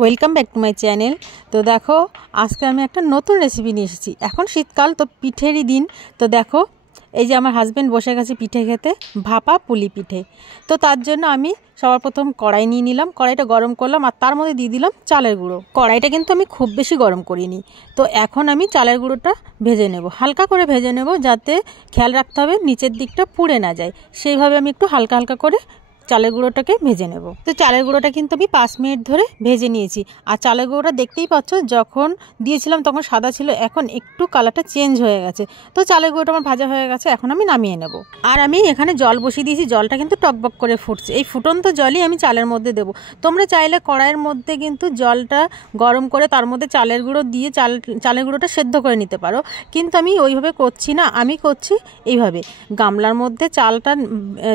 Welcome back to my channel. তো দেখো আজকে আমি একটা নতুন রেসিপি নিয়ে এসেছি। এখন শীতকাল, তো পিঠেরই দিন। তো দেখো এই যে আমার হাজব্যান্ড বসে গেছে পিঠে খেতে, ভাপা পুলি পিঠে। তো তার জন্য আমি সবার প্রথম কড়াই নিয়ে নিলাম, কড়াইটা গরম করলাম আর তার মধ্যে দিয়ে দিলাম চালের গুঁড়ো। কড়াইটা কিন্তু আমি খুব বেশি গরম করিনি। তো এখন আমি চালের গুঁড়োটা ভেজে নেব, হালকা করে ভেজে নেব, যাতে খেয়াল রাখতে হবে নিচের দিকটা পুড়ে না যায়। সেইভাবে আমি একটু হালকা হালকা করে চালের গুঁড়োটাকে ভেজে নেব। তো চালের গুঁড়োটা কিন্তু আমি 5 মিনিট ধরে ভেজে নিয়েছি। আর চালের গুঁড়োটা দেখতেই পাচ্ছ, যখন দিয়েছিলাম তখন সাদা ছিল, এখন একটু কালারটা চেঞ্জ হয়ে গেছে। তো চালের গুঁড়োটা আমার ভাজা হয়ে গেছে, এখন আমি নামিয়ে নেব। আর আমি এখানে জল বসিয়ে দিয়েছি, জলটা কিন্তু টকবক করে ফুটছে। এই ফুটন্ত জলই আমি চালের মধ্যে দেবো। তোমরা চাইলে কড়াইয়ের মধ্যে কিন্তু জলটা গরম করে তার মধ্যে চালের গুঁড়ো দিয়ে চালের গুঁড়োটা সেদ্ধ করে নিতে পারো, কিন্তু আমি ওইভাবে করছি না। আমি করছি এইভাবে, গামলার মধ্যে চালটা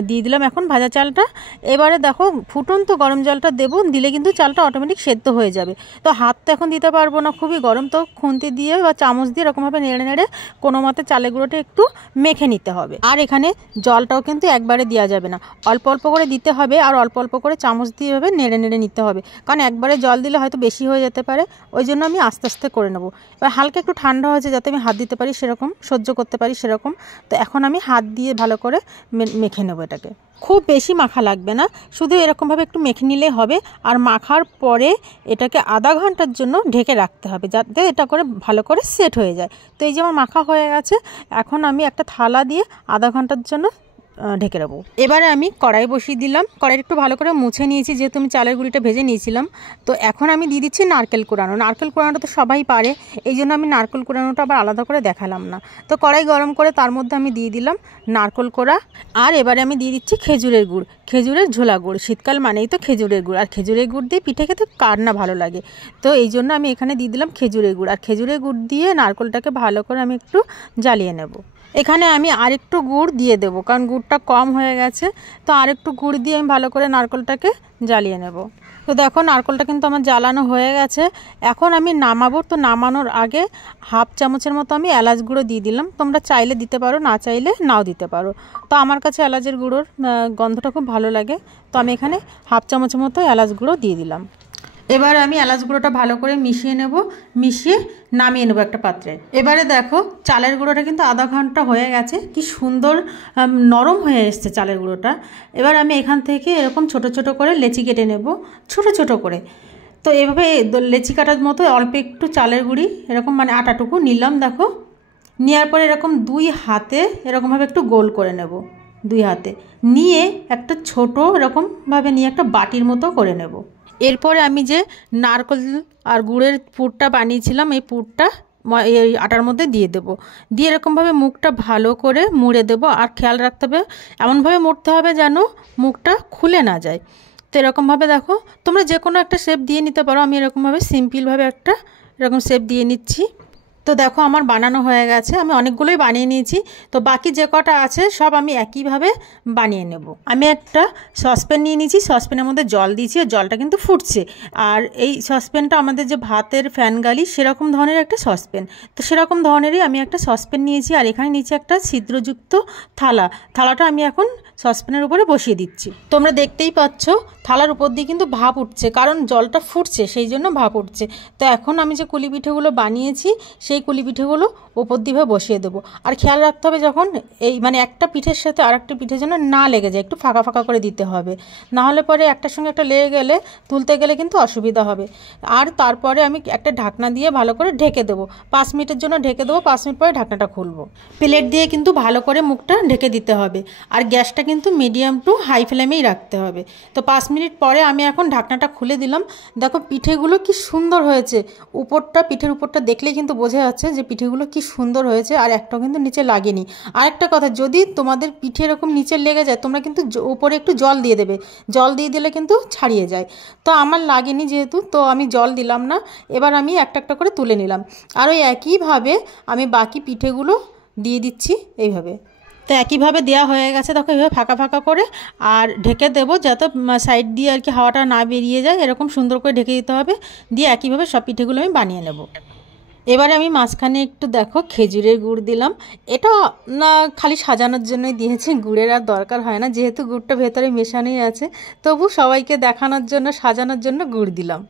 দিয়ে দিলাম, এখন ভাজা চালটা। এবারে দেখো ফুটন্ত গরম জলটা দেবো, দিলে কিন্তু চালটা অটোমেটিক সেদ্ধ হয়ে যাবে। তো হাত তো এখন দিতে পারবো না, খুবই গরম। তো খুন্তি দিয়ে বা চামচ দিয়ে এরকমভাবে নেড়ে নেড়ে কোনো মতে চালের গুঁড়োটা একটু মেখে নিতে হবে। আর এখানে জলটাও কিন্তু একবারে দেওয়া যাবে না, অল্প অল্প করে দিতে হবে। আর অল্প অল্প করে চামচ দিয়ে হবে নেড়ে নেড়ে নিতে হবে, কারণ একবারে জল দিলে হয়তো বেশি হয়ে যেতে পারে। ওই জন্য আমি আস্তে আস্তে করে নেবো। এবার হালকা একটু ঠান্ডা হয়েছে, যাতে আমি হাত দিতে পারি সেরকম, সহ্য করতে পারি সেরকম। তো এখন আমি হাত দিয়ে ভালো করে মেখে নেবো এটাকে। খুব বেশি মাখা লাগবে না, শুধু এরকমভাবে একটু মেখে নিলেই হবে। আর মাখার পরে এটাকে আধা ঘন্টার জন্য ঢেকে রাখতে হবে, যাতে এটা করে ভালো করে সেট হয়ে যায়। তো এই যে আমার মাখা হয়ে গেছে, এখন আমি একটা থালা দিয়ে আধা ঘন্টার জন্য ঢেকে রাখবো। এবারে আমি কড়াই বসিয়ে দিলাম, কড়াই একটু ভালো করে মুছে নিয়েছি, যেহেতু আমি চালের গুঁড়িটা ভেজে নিয়েছিলাম। তো এখন আমি দিয়ে দিচ্ছি নারকেল কোড়ানো। নারকেল কোড়ানোটা তো সবাই পারে, এই জন্য আমি নারকেল কোড়ানোটা আবার আলাদা করে দেখালাম না। তো কড়াই গরম করে তার মধ্যে আমি দিয়ে দিলাম নারকেল কোড়া। আর এবারে আমি দিয়ে দিচ্ছি খেজুরের গুড়, খেজুরের ঝোলা গুড়। শীতকাল মানেই তো খেজুরের গুড়, আর খেজুরের গুড় দিয়ে পিঠে খেতে কার না ভালো লাগে। তো এই জন্য আমি এখানে দিয়ে দিলাম খেজুরের গুড়। আর খেজুরের গুড় দিয়ে নারকেলটাকে ভালো করে আমি একটু জ্বালিয়ে নেব। এখানে আমি আরেকটু গুড় দিয়ে দেবো, কারণ গুড়টা কম হয়ে গেছে। তো আরেকটু গুড় দিয়ে আমি ভালো করে নারকেলটাকে জ্বালিয়ে নেব। তো দেখো নারকেলটা কিন্তু আমার জ্বালানো হয়ে গেছে। এখন আমি নামাবো। তো নামানোর আগে হাফ চামচের মতো আমি এলাচ গুঁড়ো দিয়ে দিলাম। তোমরা চাইলে দিতে পারো, না চাইলে নাও দিতে পারো। তো আমার কাছে এলাচের গুঁড়োর গন্ধটা খুব ভালো লাগে, তো আমি এখানে হাফ চামচের মতো এলাচ গুঁড়ো দিয়ে দিলাম। এবার আমি এলাচ গুঁড়োটা ভালো করে মিশিয়ে নেব, মিশিয়ে নামিয়ে নেব একটা পাত্রে। এবারে দেখো চালের গুঁড়োটা কিন্তু আধা ঘন্টা হয়ে গেছে, কি সুন্দর নরম হয়ে এসছে চালের গুঁড়োটা। এবার আমি এখান থেকে এরকম ছোট ছোট করে লেচি কেটে নেব, ছোট ছোট করে। তো এভাবে লেচি কাটার মতো অল্প একটু চালের গুঁড়ি এরকম মানে আটাটুকু নিলাম। দেখো নেওয়ার পরে এরকম দুই হাতে এরকমভাবে একটু গোল করে নেব, দুই হাতে নিয়ে একটা ছোট এরকমভাবে নিয়ে একটা বাটির মতো করে নেব। এরপরে আমি যে নারকেল আর গুড়ের পুরটা বানিয়েছিলাম, এই পুরটা এই আটার মধ্যে দিয়ে দেব। দিয়ে এরকমভাবে মুখটা ভালো করে মুড়ে দেব। আর খেয়াল রাখতে হবে এমনভাবে মুড়তে হবে যেন মুখটা খুলে না যায়। তো এরকমভাবে দেখো তোমরা যে কোনো একটা শেপ দিয়ে নিতে পারো। আমি এরকমভাবে সিম্পলভাবে একটা এরকম শেপ দিয়ে নিচ্ছি। তো দেখো আমার বানানো হয়ে গেছে, আমি অনেকগুলোই বানিয়ে নিয়েছি। তো বাকি যে কটা আছে সব আমি একইভাবে বানিয়ে নেব। আমি একটা সসপ্যান নিয়ে নিয়েছি, সসপ্যানের মধ্যে জল দিয়েছি, আর জলটা কিন্তু ফুটছে। আর এই সসপ্যানটা আমাদের যে ভাতের ফ্যান গালি সেরকম ধরনের একটা সসপ্যান, তো সেরকম ধরনেরই আমি একটা সসপ্যান নিয়েছি। আর এখানে নিচে একটা ছিদ্রযুক্ত থালাটা আমি এখন সসপ্যানের উপরে বসিয়ে দিচ্ছি। তোমরা দেখতেই পাচ্ছ থালার উপর দিয়ে কিন্তু ভাপ উঠছে, কারণ জলটা ফুটছে সেই জন্য ভাপ উঠছে। তো এখন আমি যে কুলি পিঠেগুলো বানিয়েছি সেই কুলি পিঠেগুলো ওপর দিয়ে বসিয়ে দেবো। আর খেয়াল রাখতে হবে যখন এই মানে একটা পিঠের সাথে আর একটা পিঠের যেন না লেগে যায়, একটু ফাঁকা ফাঁকা করে দিতে হবে, না হলে পরে একটার সঙ্গে একটা লেগে গেলে তুলতে গেলে কিন্তু অসুবিধা হবে। আর তারপরে আমি একটা ঢাকনা দিয়ে ভালো করে ঢেকে দেবো, 5 মিনিটের জন্য ঢেকে দেবো। 5 মিনিট পরে ঢাকনাটা খুলবো। প্লেট দিয়ে কিন্তু ভালো করে মুখটা ঢেকে দিতে হবে, আর গ্যাসটা কিন্তু মিডিয়াম টু হাই ফ্লেমেই রাখতে হবে। তো 5 মিনিট পরে আমি এখন ঢাকনাটা খুলে দিলাম। দেখো পিঠেগুলো কি সুন্দর হয়েছে, পিঠের উপরটা দেখলেই কিন্তু বোঝা যাচ্ছে যে পিঠেগুলো কি সুন্দর হয়েছে, আর একটাও কিন্তু নিচে লাগেনি। আর একটা কথা, যদি তোমাদের পিঠে এরকম নিচে লেগে যায় তোমরা কিন্তু উপরে একটু জল দিয়ে দেবে, জল দিয়ে দিলে কিন্তু ছাড়িয়ে যায়। তো আমার লাগেনি যেহেতু, তো আমি জল দিলাম না। এবার আমি একটা একটা করে তুলে নিলাম, আর ওই একইভাবে আমি বাকি পিঠেগুলো দিয়ে দিচ্ছি এইভাবে। তো একইভাবে দেওয়া হয়ে গেছে, দেখো এইভাবে ফাঁকা ফাঁকা করে। আর ঢেকে দেবো যাতে সাইড দিয়ে আর কি হাওয়াটা না বেরিয়ে যায়, এরকম সুন্দর করে ঢেকে দিতে হবে। দিয়ে একইভাবে সব পিঠেগুলো আমি বানিয়ে নেব। এবারে আমি মাঝখানে একটু দেখো খেজুরের গুড় দিলাম। এটা না খালি সাজানোর জন্যই দিয়েছি, গুড়ের আর দরকার হয় না, যেহেতু গুড়টা ভেতরে মেশানোই আছে। তবু সবাইকে দেখানোর জন্য, সাজানোর জন্য গুড় দিলাম।